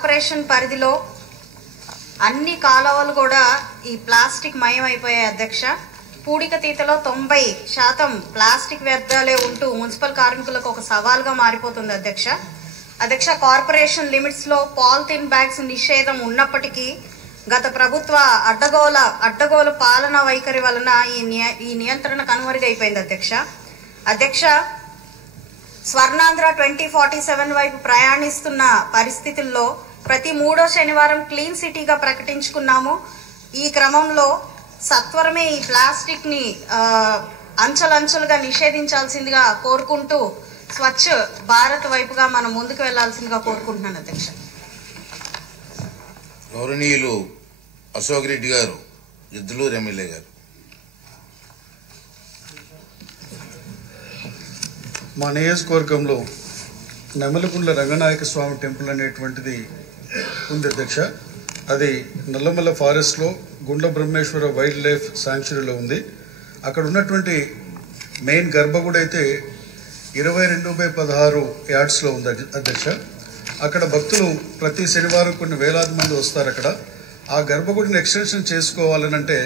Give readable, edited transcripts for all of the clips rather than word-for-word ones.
Corporation పరిధిలో అన్ని కాలువలు కూడా ఈ ప్లాస్టిక్ మయం అయిపోయాయి అధ్యక్ష. పూడికతీతలో 90% ప్లాస్టిక్ వ్యర్థాలే ఉంటూ మున్సిపల్ కార్మికులకు ఒక సవాల్గా మారిపోతుంది అధ్యక్ష. కార్పొరేషన్ లిమిట్స్ లో పాలిథిన్ బ్యాగ్స్ నిషేధం ఉన్నప్పటికీ గత ప్రభుత్వ అడ్డగోల పాలనా వైఖరి వలన ఈ నియంత్రణ కనుమరుగైపోయింది అధ్యక్ష. స్వర్ణాంధ్ర 2047 వైపు ప్రయాణిస్తున్న పరిస్థితుల్లో ప్రతి 3వ శనివారం క్లీన్ సిటీగా ప్రకటించుకున్నాము. ఈ క్రమంలో సత్వరమే ఈ ప్లాస్టిక్ ని అంచెలంచెలుగా నిషేధించాల్సిందిగా కోరుకుంటూ స్వచ్ఛ భారత్ వైపుగా మనం ముందుకు వెళ్లాల్సిందిగా కోరుకుంటున్నాను అధ్యక్ష. గౌరవనీయులు అశోక్ రెడ్డి గారు, గిద్దలూరు ఎమ్మెల్యే గారు. మా నియోజకవర్గంలో నెమలికుండ్ల రంగనాయక స్వామి టెంపుల్ అనేటువంటిది ఉంది అధ్యక్ష. అది నల్లమల్ల ఫారెస్ట్లో గుండ్ల బ్రహ్మేశ్వర వైల్డ్ లైఫ్ శాంక్చురీలో ఉంది. అక్కడ ఉన్నటువంటి మెయిన్ గర్భగుడి అయితే 22/16 యార్డ్స్లో ఉంది అధ్యక్ష. అక్కడ భక్తులు ప్రతి శనివారం కొన్ని వేలాది మంది వస్తారు. అక్కడ ఆ గర్భగుడిని ఎక్స్టెన్షన్ చేసుకోవాలనంటే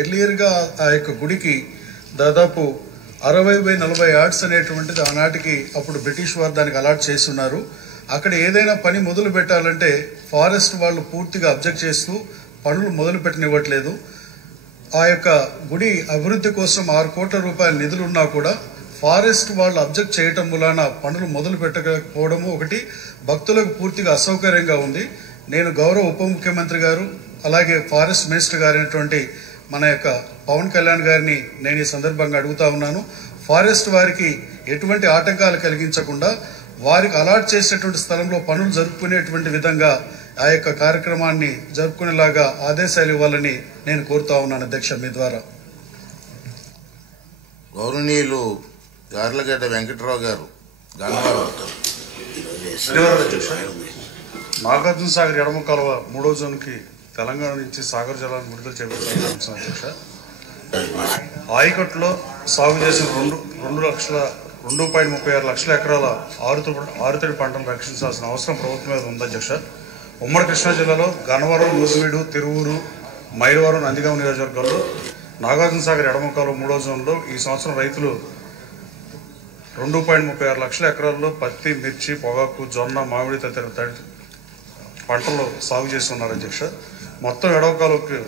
ఎర్లియర్గా ఆ యొక్క గుడికి దాదాపు 60/40 యార్డ్స్ అనేటువంటిది ఆనాటికి అప్పుడు బ్రిటిష్ వారు దానికి అలాట్ చేస్తున్నారు. అక్కడ ఏదైనా పని మొదలు పెట్టాలంటే ఫారెస్ట్ వాళ్ళు పూర్తిగా అబ్జెక్ట్ చేస్తూ పనులు మొదలు పెట్టనివ్వట్లేదు. ఆ యొక్క గుడి అభివృద్ధి కోసం 6 కోట్ల రూపాయల నిధులున్నా కూడా ఫారెస్ట్ వాళ్ళు అబ్జెక్ట్ చేయటం వలన పనులు మొదలు పెట్టకపోవడము ఒకటి భక్తులకు పూర్తిగా అసౌకర్యంగా ఉంది. నేను గౌరవ ఉప ముఖ్యమంత్రి గారు అలాగే ఫారెస్ట్ మినిస్టర్ గారైనటువంటి మన యొక్క పవన్ కళ్యాణ్ గారిని నేను ఈ సందర్భంగా అడుగుతా ఉన్నాను. ఫారెస్ట్ వారికి ఎటువంటి ఆటంకాలు కలిగించకుండా వారికి అలాట్ చేసేటువంటి స్థలంలో పనులు జరుపుకునేటువంటి విధంగా ఆ యొక్క కార్యక్రమాన్ని జరుపుకునేలాగా ఆదేశాలు ఇవ్వాలని నేను కోరుతా ఉన్నాను అధ్యక్ష మీ ద్వారా. గౌరవనీయులు గార్లగడ్డ వెంకటరావు గారు, నాగార్జున సాగర్ ఎడమ కాలువ 3వ జోన్కి తెలంగాణ నుంచి సాగర్ జలాన్ని విడుదల చేపట్టాలని అధ్యక్ష. ఆయకట్టులో సాగు చేసిన 2.36 లక్షల ఎకరాల ఆరుతడి పంటలు రక్షించాల్సిన అవసరం ప్రభుత్వం మీద ఉంది అధ్యక్ష. ఉమ్మడి కృష్ణా జిల్లాలో గన్నవరం, నూజివీడు, తిరువూరు, మైలవరం, నందిగామ నియోజకవర్గాల్లో నాగార్జున సాగర్ ఎడమ కాలువ 3వ జోన్లో ఈ సంవత్సరం రైతులు 2.36 లక్షల ఎకరాల్లో పత్తి, మిర్చి, పొగాకు, జొన్న, మామిడి తదితర పంటలు సాగు చేసి ఉన్నారు అధ్యక్ష. మొత్తం ఎడమ కాలువకి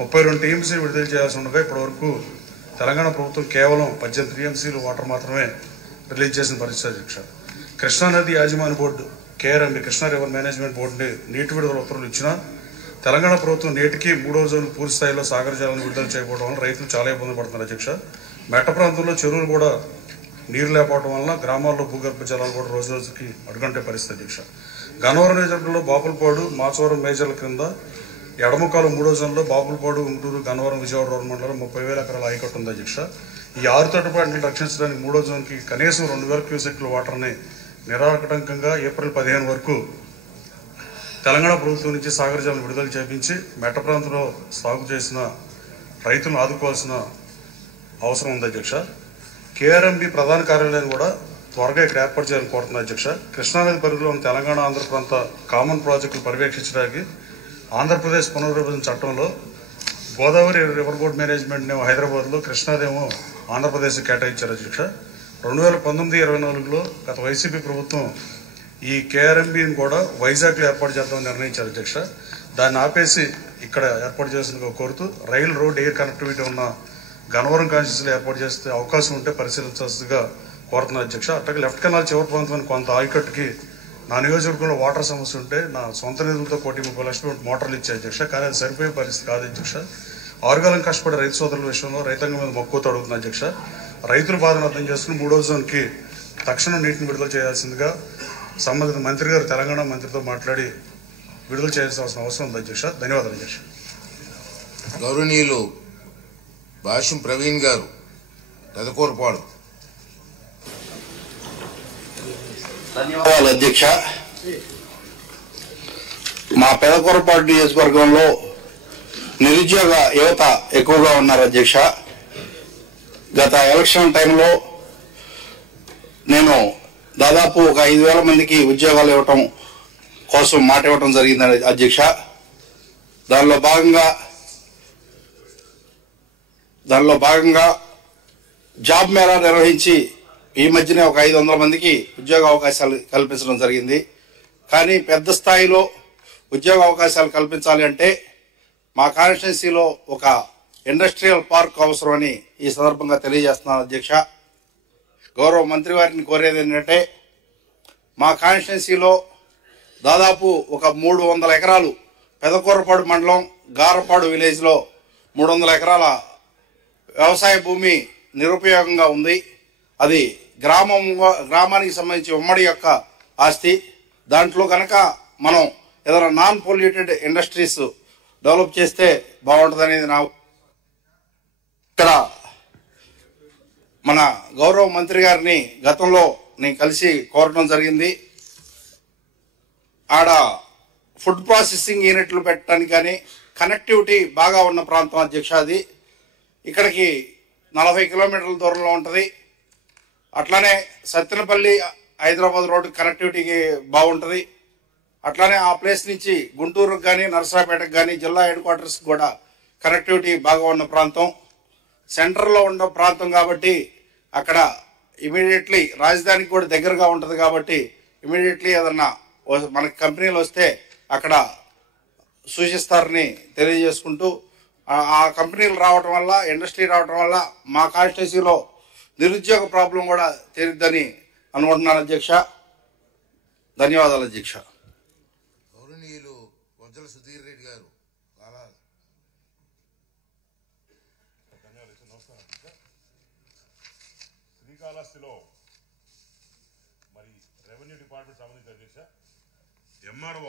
32 టీఎంసీ విడుదల చేయాల్సి ఉండగా ఇప్పటివరకు తెలంగాణ ప్రభుత్వం కేవలం 18 టీఎంసీలు వాటర్ మాత్రమే రిలీజ్ చేసిన పరిస్థితి అధ్యక్ష. కృష్ణానది యాజమాన్య board KRMB Krishna river management బోర్డుని నీటి విడుదల ఉత్తర్వులు ఇచ్చినా తెలంగాణ ప్రభుత్వం నేటికి 3వ జోన్ పూర్తి స్థాయిలో సాగర జలాలను విడుదల చేయకపోవడం వల్ల రైతులు చాలా ఇబ్బంది పడుతున్నారు అధ్యక్ష. మెట్ట ప్రాంతంలో చెరువులు కూడా నీరు లేకపోవడం వల్ల గ్రామాల్లో భూగర్భ జలాలు కూడా రోజు రోజుకి అడుగంటే పరిస్థితి అధ్యక్ష. గన్నవరం నియోజకవర్గంలో బాపులపాడు, మాచవరం మేజర్ల కింద ఎడమకాలు 3వ జోన్లో బాపులపాడు, గుంటూరు, గన్నవరం, విజయవాడ రోడ్ మండలం 30,000 ఎకరాల ఆయకట్టు ఉంది అధ్యక్ష. ఈ 6 తోట పంటలు రక్షించడానికి 3వ జోన్కి కనీసం 2,000 క్యూసెక్ల వాటర్ని నిరాటంకంగా ఏప్రిల్ 15 వరకు తెలంగాణ ప్రభుత్వం నుంచి సాగర జలాలను విడుదల చేపించి మెట్ట ప్రాంతంలో సాగు చేసిన రైతులను ఆదుకోవాల్సిన అవసరం ఉంది అధ్యక్ష. కేఆర్ఎంబి ప్రధాన కార్యాలయాన్ని కూడా త్వరగా ఇక్కడ ఏర్పాటు చేయాలని కోరుతున్నారు అధ్యక్ష. కృష్ణానది పరిధిలో ఉన్న తెలంగాణ, ఆంధ్ర ప్రాంత కామన్ ప్రాజెక్టులు పర్యవేక్షించడానికి ఆంధ్రప్రదేశ్ పునర్విభజన చట్టంలో గోదావరి రివర్ బోర్డ్ మేనేజ్మెంట్ నేమో హైదరాబాద్లో, కృష్ణాదేమో ఆంధ్రప్రదేశ్ కేటాయించారు అధ్యక్ష. 2019-24లో గత వైసీపీ ప్రభుత్వం ఈ కేఆర్ఎంబిని కూడా వైజాగ్లో ఏర్పాటు చేద్దామని నిర్ణయించారు అధ్యక్ష. దాన్ని ఆపేసి ఇక్కడ ఏర్పాటు చేసిందిగా కోరుతూ రైల్, రోడ్, ఎయిర్ కనెక్టివిటీ ఉన్న గన్నవరం కాన్స్టిట్యూన్సీలో ఏర్పాటు చేస్తే అవకాశం ఉంటే పరిశీలించాల్సిందిగా కోరుతున్నారు అధ్యక్ష. అట్లాగే లెఫ్ట్ కెనాల్ చివరి ప్రాంతానికి కొంత ఆయకట్టుకి నా నియోజకవర్గంలో వాటర్ సమస్య ఉంటే నా సొంత నిధులతో 1,30 లక్షల మోటార్లు ఇచ్చే అధ్యక్ష. కానీ అది సరిపోయే పరిస్థితి కాదు అధ్యక్ష. ఆరుగాలం కష్టపడే రైతు సోదరుల విషయంలో రైతాంగం మీద మక్కువతో అడుగుతుంది అధ్యక్ష. రైతుల బాధను అర్థం చేసుకుని 3వ జోన్కి తక్షణం నీటిని విడుదల చేయాల్సిందిగా సంబంధిత మంత్రి గారు తెలంగాణ మంత్రితో మాట్లాడి విడుదల చేయాల్సిన అవసరం ఉంది అధ్యక్ష. ధన్యవాదాలు అధ్యక్ష. గౌరవనీయులు భాష్యం ప్రవీణ్ గారు, పెదకూరపాడు. ధన్యవాదాలు అధ్యక్ష. మా పెదకూరపాడు నియోజకవర్గంలో నిరుద్యోగ యువత ఎక్కువగా ఉన్నారు అధ్యక్ష. గత ఎలక్షన్ టైంలో నేను దాదాపు ఒక 5,000 మందికి ఉద్యోగాలు ఇవ్వటం కోసం మాట ఇవ్వడం జరిగింది అధ్యక్ష. దానిలో భాగంగా జాబ్ మేళా నిర్వహించి ఈ మధ్యనే ఒక 500 మందికి ఉద్యోగ అవకాశాలు కల్పించడం జరిగింది. కానీ పెద్ద స్థాయిలో ఉద్యోగ అవకాశాలు కల్పించాలి అంటే మా కాన్స్టిట్యున్సీలో ఒక ఇండస్ట్రియల్ పార్క్ అవసరమని ఈ సందర్భంగా తెలియజేస్తున్నాను అధ్యక్ష. గౌరవ మంత్రి వారిని కోరేది ఏంటంటే మా కాన్స్టిట్యున్సీలో దాదాపు ఒక 300 ఎకరాలు పెదకూరపాడు మండలం గారపాడు విలేజ్లో 300 ఎకరాల వ్యవసాయ భూమి నిరుపయోగంగా ఉంది. అది గ్రామానికి సంబంధించి ఉమ్మడి యొక్క ఆస్తి. దాంట్లో కనుక మనం ఏదైనా నాన్ పొల్యూటెడ్ ఇండస్ట్రీస్ డెవలప్ చేస్తే బాగుంటుందనేది నా ఇక్కడ మన గౌరవ మంత్రి గారిని గతంలో నేను కలిసి కోరడం జరిగింది. ఆడ ఫుడ్ ప్రాసెసింగ్ యూనిట్లు పెట్టడానికి కానీ కనెక్టివిటీ బాగా ఉన్న ప్రాంతం అధ్యక్ష. అది ఇక్కడికి 40 కిలోమీటర్ల దూరంలో ఉంటుంది. అట్లానే సత్తెనపల్లి హైదరాబాద్ రోడ్డు కనెక్టివిటీకి బాగుంటుంది. అట్లానే ఆ ప్లేస్ నుంచి గుంటూరుకు కానీ నరసరాపేటకు కానీ జిల్లా హెడ్ క్వార్టర్స్కి కూడా కనెక్టివిటీ బాగా ఉన్న ప్రాంతం. సెంటర్లో ఉన్న ప్రాంతం కాబట్టి అక్కడ ఇమీడియట్లీ రాజధానికి కూడా దగ్గరగా ఉంటుంది కాబట్టి ఇమీడియట్లీ ఏదన్నా మనకి కంపెనీలు వస్తే అక్కడ సూచిస్తారని తెలియజేసుకుంటూ ఆ కంపెనీలు రావటం వల్ల ఇండస్ట్రీ రావటం వల్ల మా కాన్స్టిట్యున్సీలో నిరుద్యోగ ప్రాబ్లం కూడా తీరుద్దని అనుకుంటున్నాను అధ్యక్ష. ధన్యవాదాలు అధ్యక్ష. గౌరవనీయులు వజ్జల సుధీర్ రెడ్డి గారు శ్రీకాళహస్తిలో మరి రెవెన్యూ డిపార్ట్మెంట్ సంబంధించిన అధ్యక్ష ఎంఆర్ఓ